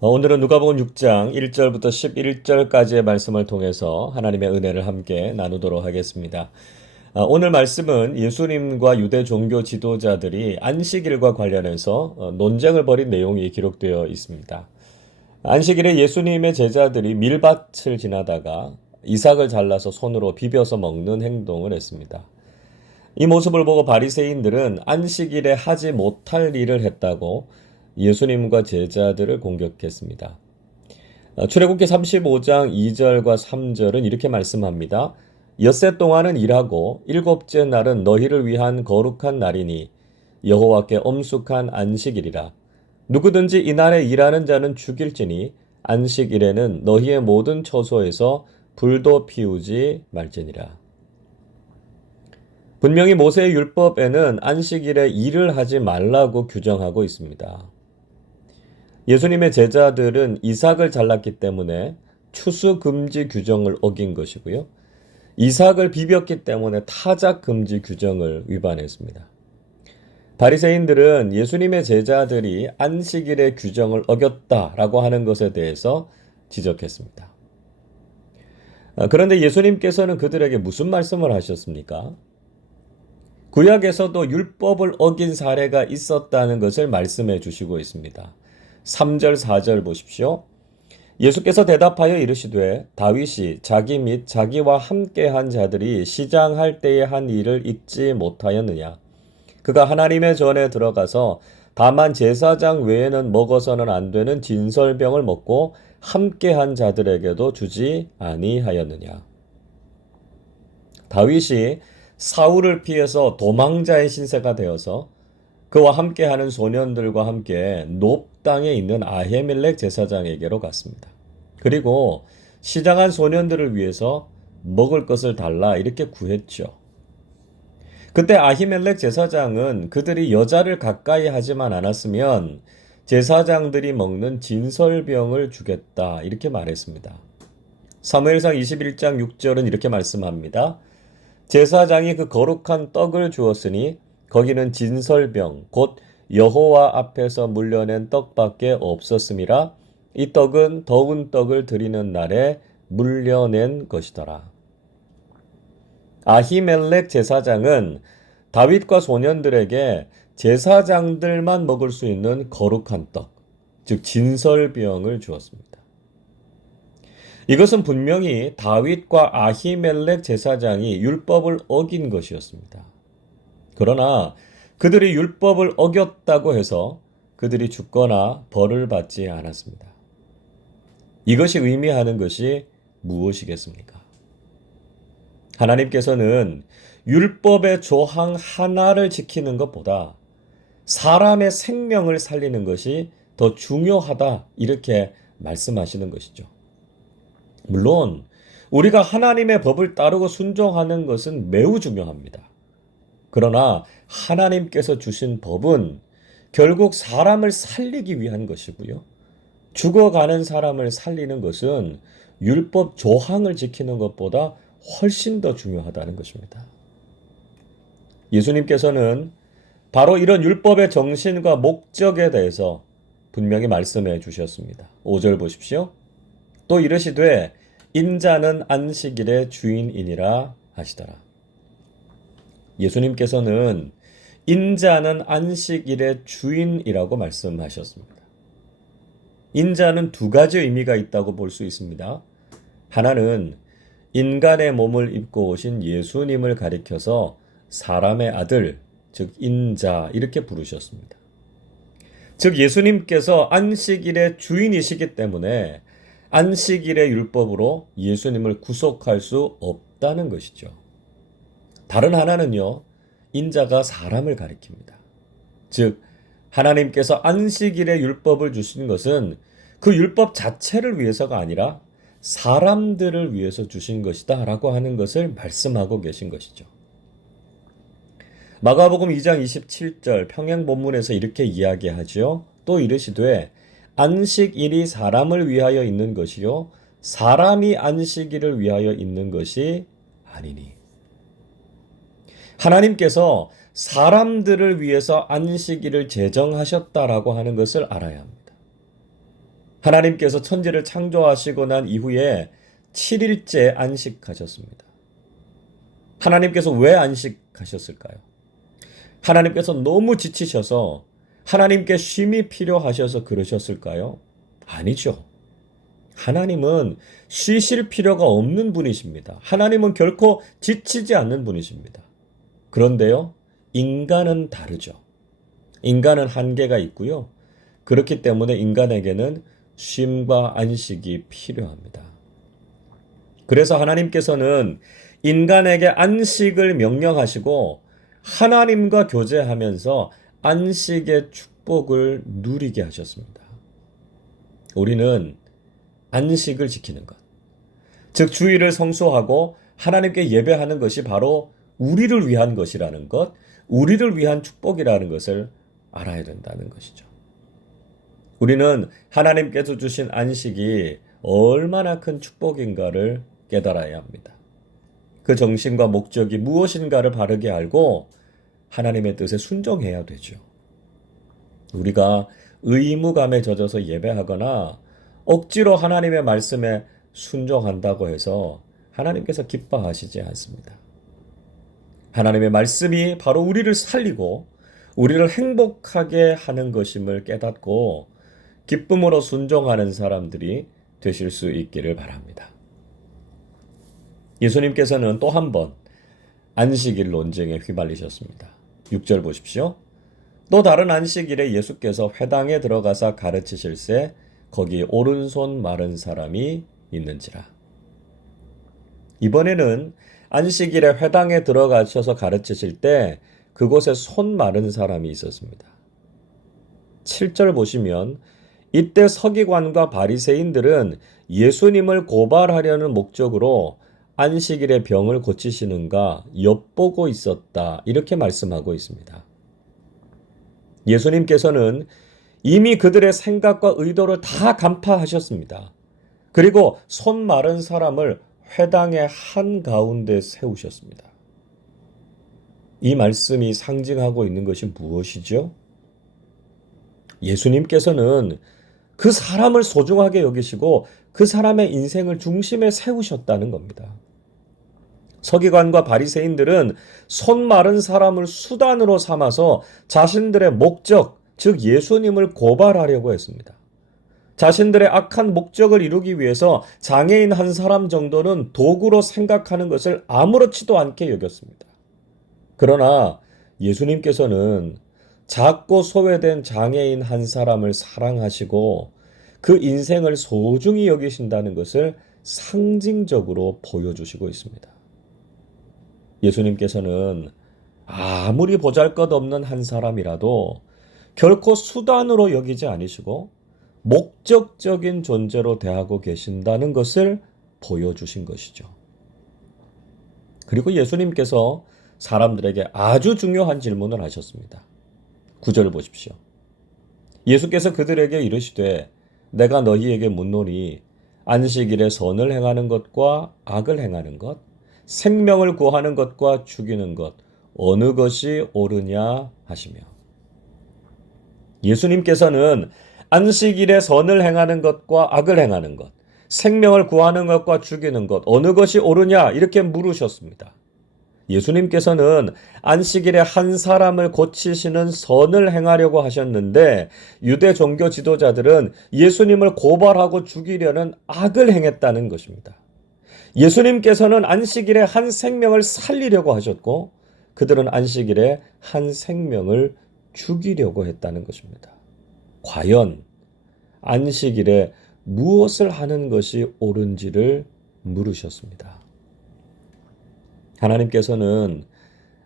오늘은 누가복음 6장 1절부터 11절까지의 말씀을 통해서 하나님의 은혜를 함께 나누도록 하겠습니다. 오늘 말씀은 예수님과 유대 종교 지도자들이 안식일과 관련해서 논쟁을 벌인 내용이 기록되어 있습니다. 안식일에 예수님의 제자들이 밀밭을 지나다가 이삭을 잘라서 손으로 비벼서 먹는 행동을 했습니다. 이 모습을 보고 바리새인들은 안식일에 하지 못할 일을 했다고 예수님과 제자들을 공격했습니다. 출애굽기 35장 2절과 3절은 이렇게 말씀합니다. 엿새 동안은 일하고 일곱째 날은 너희를 위한 거룩한 날이니 여호와께 엄숙한 안식일이라. 누구든지 이날에 일하는 자는 죽일지니 안식일에는 너희의 모든 처소에서 불도 피우지 말지니라. 분명히 모세의 율법에는 안식일에 일을 하지 말라고 규정하고 있습니다. 예수님의 제자들은 이삭을 잘랐기 때문에 추수 금지 규정을 어긴 것이고요. 이삭을 비볐기 때문에 타작 금지 규정을 위반했습니다. 바리새인들은 예수님의 제자들이 안식일의 규정을 어겼다라고 하는 것에 대해서 지적했습니다. 그런데 예수님께서는 그들에게 무슨 말씀을 하셨습니까? 구약에서도 율법을 어긴 사례가 있었다는 것을 말씀해 주시고 있습니다. 3절, 4절 보십시오. 예수께서 대답하여 이르시되 다윗이 자기 및 자기와 함께한 자들이 시장할 때에 한 일을 잊지 못하였느냐. 그가 하나님의 전에 들어가서 다만 제사장 외에는 먹어서는 안 되는 진설병을 먹고 함께한 자들에게도 주지 아니하였느냐. 다윗이 사울을 피해서 도망자의 신세가 되어서 그와 함께하는 소년들과 함께 높 땅에 있는 아히멜렉 제사장에게로 갔습니다. 그리고 시장한 소년들을 위해서 먹을 것을 달라 이렇게 구했죠. 그때 아히멜렉 제사장은 그들이 여자를 가까이 하지만 않았으면 제사장들이 먹는 진설병을 주겠다 이렇게 말했습니다. 사무엘상 21장 6절은 이렇게 말씀합니다. 제사장이 그 거룩한 떡을 주었으니 거기는 진설병 곧 여호와 앞에서 물려낸 떡밖에 없었음이라. 이 떡은 더운 떡을 드리는 날에 물려낸 것이더라. 아히멜렉 제사장은 다윗과 소년들에게 제사장들만 먹을 수 있는 거룩한 떡, 즉 진설병을 주었습니다. 이것은 분명히 다윗과 아히멜렉 제사장이 율법을 어긴 것이었습니다. 그러나 그들이 율법을 어겼다고 해서 그들이 죽거나 벌을 받지 않았습니다. 이것이 의미하는 것이 무엇이겠습니까? 하나님께서는 율법의 조항 하나를 지키는 것보다 사람의 생명을 살리는 것이 더 중요하다 이렇게 말씀하시는 것이죠. 물론 우리가 하나님의 법을 따르고 순종하는 것은 매우 중요합니다. 그러나 하나님께서 주신 법은 결국 사람을 살리기 위한 것이고요. 죽어가는 사람을 살리는 것은 율법 조항을 지키는 것보다 훨씬 더 중요하다는 것입니다. 예수님께서는 바로 이런 율법의 정신과 목적에 대해서 분명히 말씀해 주셨습니다. 5절 보십시오. 또 이르시되 인자는 안식일의 주인이니라 하시더라. 예수님께서는 인자는 안식일의 주인이라고 말씀하셨습니다. 인자는 두 가지 의미가 있다고 볼 수 있습니다. 하나는 인간의 몸을 입고 오신 예수님을 가리켜서 사람의 아들, 즉 인자 이렇게 부르셨습니다. 즉 예수님께서 안식일의 주인이시기 때문에 안식일의 율법으로 예수님을 구속할 수 없다는 것이죠. 다른 하나는요, 인자가 사람을 가리킵니다. 즉, 하나님께서 안식일의 율법을 주신 것은 그 율법 자체를 위해서가 아니라 사람들을 위해서 주신 것이다 라고 하는 것을 말씀하고 계신 것이죠. 마가복음 2장 27절 평행 본문에서 이렇게 이야기하죠. 또 이르시되 안식일이 사람을 위하여 있는 것이요 사람이 안식일을 위하여 있는 것이 아니니. 하나님께서 사람들을 위해서 안식일을 제정하셨다라고 하는 것을 알아야 합니다. 하나님께서 천지를 창조하시고 난 이후에 7일째 안식하셨습니다. 하나님께서 왜 안식하셨을까요? 하나님께서 너무 지치셔서 하나님께 쉼이 필요하셔서 그러셨을까요? 아니죠. 하나님은 쉬실 필요가 없는 분이십니다. 하나님은 결코 지치지 않는 분이십니다. 그런데요, 인간은 다르죠. 인간은 한계가 있고요. 그렇기 때문에 인간에게는 쉼과 안식이 필요합니다. 그래서 하나님께서는 인간에게 안식을 명령하시고 하나님과 교제하면서 안식의 축복을 누리게 하셨습니다. 우리는 안식을 지키는 것, 즉 주일을 성수하고 하나님께 예배하는 것이 바로 우리를 위한 것이라는 것, 우리를 위한 축복이라는 것을 알아야 된다는 것이죠. 우리는 하나님께서 주신 안식이 얼마나 큰 축복인가를 깨달아야 합니다. 그 정신과 목적이 무엇인가를 바르게 알고 하나님의 뜻에 순종해야 되죠. 우리가 의무감에 젖어서 예배하거나 억지로 하나님의 말씀에 순종한다고 해서 하나님께서 기뻐하시지 않습니다. 하나님의 말씀이 바로 우리를 살리고 우리를 행복하게 하는 것임을 깨닫고 기쁨으로 순종하는 사람들이 되실 수 있기를 바랍니다. 예수님께서는 또 한 번 안식일 논쟁에 휘말리셨습니다. 6절 보십시오. 또 다른 안식일에 예수께서 회당에 들어가서 가르치실새 거기 오른손 마른 사람이 있는지라. 이번에는 안식일에 회당에 들어가셔서 가르치실 때 그곳에 손 마른 사람이 있었습니다. 7절 보시면 이때 서기관과 바리새인들은 예수님을 고발하려는 목적으로 안식일에 병을 고치시는가 엿보고 있었다. 이렇게 말씀하고 있습니다. 예수님께서는 이미 그들의 생각과 의도를 다 간파하셨습니다. 그리고 손 마른 사람을 회당의 한가운데 세우셨습니다. 이 말씀이 상징하고 있는 것이 무엇이죠? 예수님께서는 그 사람을 소중하게 여기시고 그 사람의 인생을 중심에 세우셨다는 겁니다. 서기관과 바리새인들은 손 마른 사람을 수단으로 삼아서 자신들의 목적, 즉 예수님을 고발하려고 했습니다. 자신들의 악한 목적을 이루기 위해서 장애인 한 사람 정도는 도구로 생각하는 것을 아무렇지도 않게 여겼습니다. 그러나 예수님께서는 작고 소외된 장애인 한 사람을 사랑하시고 그 인생을 소중히 여기신다는 것을 상징적으로 보여주시고 있습니다. 예수님께서는 아무리 보잘것없는 한 사람이라도 결코 수단으로 여기지 않으시고 목적적인 존재로 대하고 계신다는 것을 보여주신 것이죠. 그리고 예수님께서 사람들에게 아주 중요한 질문을 하셨습니다. 9절 보십시오. 예수께서 그들에게 이르시되 내가 너희에게 묻노니 안식일에 선을 행하는 것과 악을 행하는 것, 생명을 구하는 것과 죽이는 것 어느 것이 옳으냐 하시며, 예수님께서는 안식일에 선을 행하는 것과 악을 행하는 것, 생명을 구하는 것과 죽이는 것 어느 것이 옳으냐 이렇게 물으셨습니다. 예수님께서는 안식일에 한 사람을 고치시는 선을 행하려고 하셨는데 유대 종교 지도자들은 예수님을 고발하고 죽이려는 악을 행했다는 것입니다. 예수님께서는 안식일에 한 생명을 살리려고 하셨고 그들은 안식일에 한 생명을 죽이려고 했다는 것입니다. 과연 안식일에 무엇을 하는 것이 옳은지를 물으셨습니다. 하나님께서는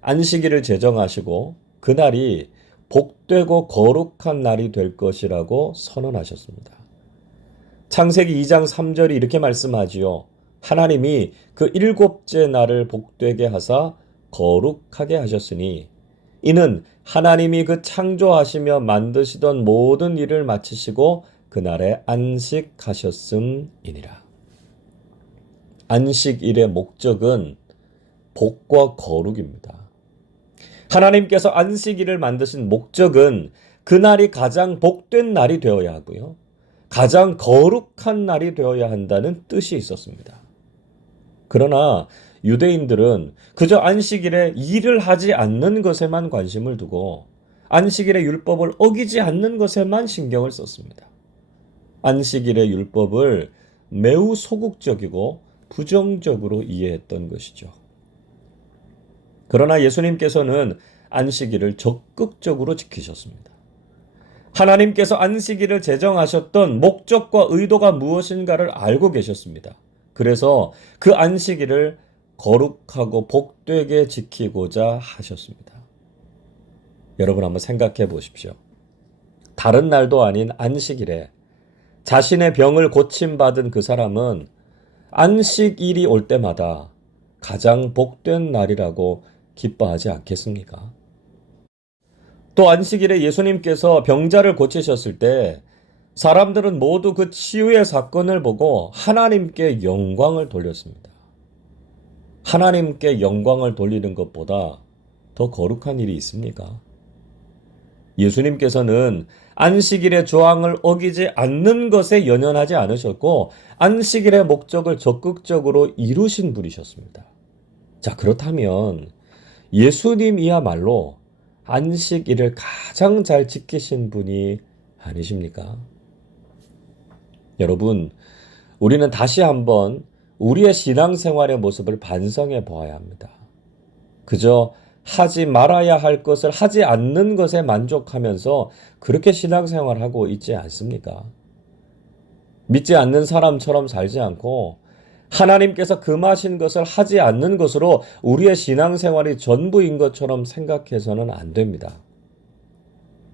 안식일을 제정하시고 그날이 복되고 거룩한 날이 될 것이라고 선언하셨습니다. 창세기 2장 3절이 이렇게 말씀하지요. 하나님이 그 일곱째 날을 복되게 하사 거룩하게 하셨으니 이는 하나님이 그 창조하시며 만드시던 모든 일을 마치시고 그날에 안식하셨음이니라. 안식일의 목적은 복과 거룩입니다. 하나님께서 안식일을 만드신 목적은 그날이 가장 복된 날이 되어야 하고요. 가장 거룩한 날이 되어야 한다는 뜻이 있었습니다. 그러나 유대인들은 그저 안식일에 일을 하지 않는 것에만 관심을 두고 안식일의 율법을 어기지 않는 것에만 신경을 썼습니다. 안식일의 율법을 매우 소극적이고 부정적으로 이해했던 것이죠. 그러나 예수님께서는 안식일을 적극적으로 지키셨습니다. 하나님께서 안식일을 제정하셨던 목적과 의도가 무엇인가를 알고 계셨습니다. 그래서 그 안식일을 거룩하고 복되게 지키고자 하셨습니다. 여러분 한번 생각해 보십시오. 다른 날도 아닌 안식일에 자신의 병을 고침받은 그 사람은 안식일이 올 때마다 가장 복된 날이라고 기뻐하지 않겠습니까? 또 안식일에 예수님께서 병자를 고치셨을 때 사람들은 모두 그 치유의 사건을 보고 하나님께 영광을 돌렸습니다. 하나님께 영광을 돌리는 것보다 더 거룩한 일이 있습니까? 예수님께서는 안식일의 조항을 어기지 않는 것에 연연하지 않으셨고 안식일의 목적을 적극적으로 이루신 분이셨습니다. 자, 그렇다면 예수님이야말로 안식일을 가장 잘 지키신 분이 아니십니까? 여러분, 우리는 다시 한번 우리의 신앙생활의 모습을 반성해 보아야 합니다. 그저 하지 말아야 할 것을 하지 않는 것에 만족하면서 그렇게 신앙생활하고 있지 않습니까? 믿지 않는 사람처럼 살지 않고 하나님께서 금하신 것을 하지 않는 것으로 우리의 신앙생활이 전부인 것처럼 생각해서는 안 됩니다.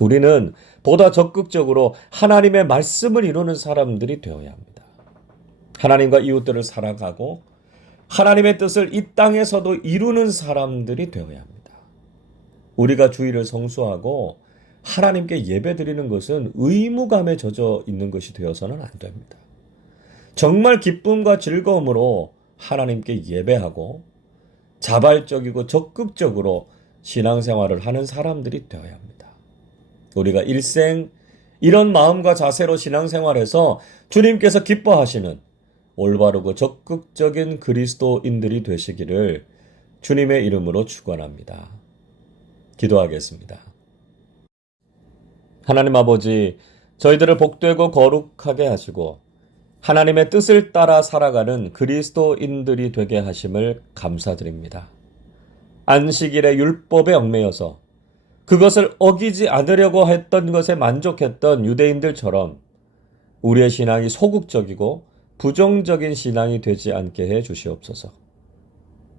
우리는 보다 적극적으로 하나님의 말씀을 이루는 사람들이 되어야 합니다. 하나님과 이웃들을 사랑하고 하나님의 뜻을 이 땅에서도 이루는 사람들이 되어야 합니다. 우리가 주일을 성수하고 하나님께 예배드리는 것은 의무감에 젖어 있는 것이 되어서는 안 됩니다. 정말 기쁨과 즐거움으로 하나님께 예배하고 자발적이고 적극적으로 신앙생활을 하는 사람들이 되어야 합니다. 우리가 일생 이런 마음과 자세로 신앙생활해서 주님께서 기뻐하시는 올바르고 적극적인 그리스도인들이 되시기를 주님의 이름으로 축원합니다. 기도하겠습니다. 하나님 아버지, 저희들을 복되고 거룩하게 하시고 하나님의 뜻을 따라 살아가는 그리스도인들이 되게 하심을 감사드립니다. 안식일의 율법에 얽매여서 그것을 어기지 않으려고 했던 것에 만족했던 유대인들처럼 우리의 신앙이 소극적이고 부정적인 신앙이 되지 않게 해 주시옵소서.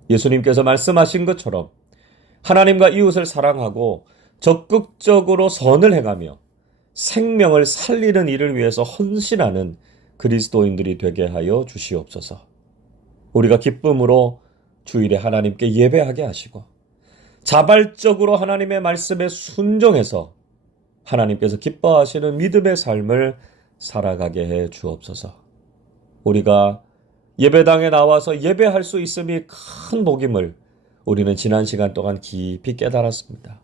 예수님께서 말씀하신 것처럼 하나님과 이웃을 사랑하고 적극적으로 선을 행하며 생명을 살리는 일을 위해서 헌신하는 그리스도인들이 되게 하여 주시옵소서. 우리가 기쁨으로 주일에 하나님께 예배하게 하시고 자발적으로 하나님의 말씀에 순종해서 하나님께서 기뻐하시는 믿음의 삶을 살아가게 해 주옵소서. 우리가 예배당에 나와서 예배할 수 있음이 큰 복임을 우리는 지난 시간 동안 깊이 깨달았습니다.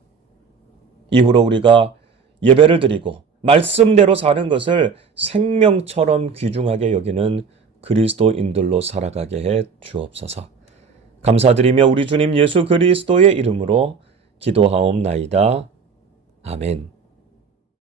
이후로 우리가 예배를 드리고 말씀대로 사는 것을 생명처럼 귀중하게 여기는 그리스도인들로 살아가게 해 주옵소서. 감사드리며 우리 주님 예수 그리스도의 이름으로 기도하옵나이다. 아멘.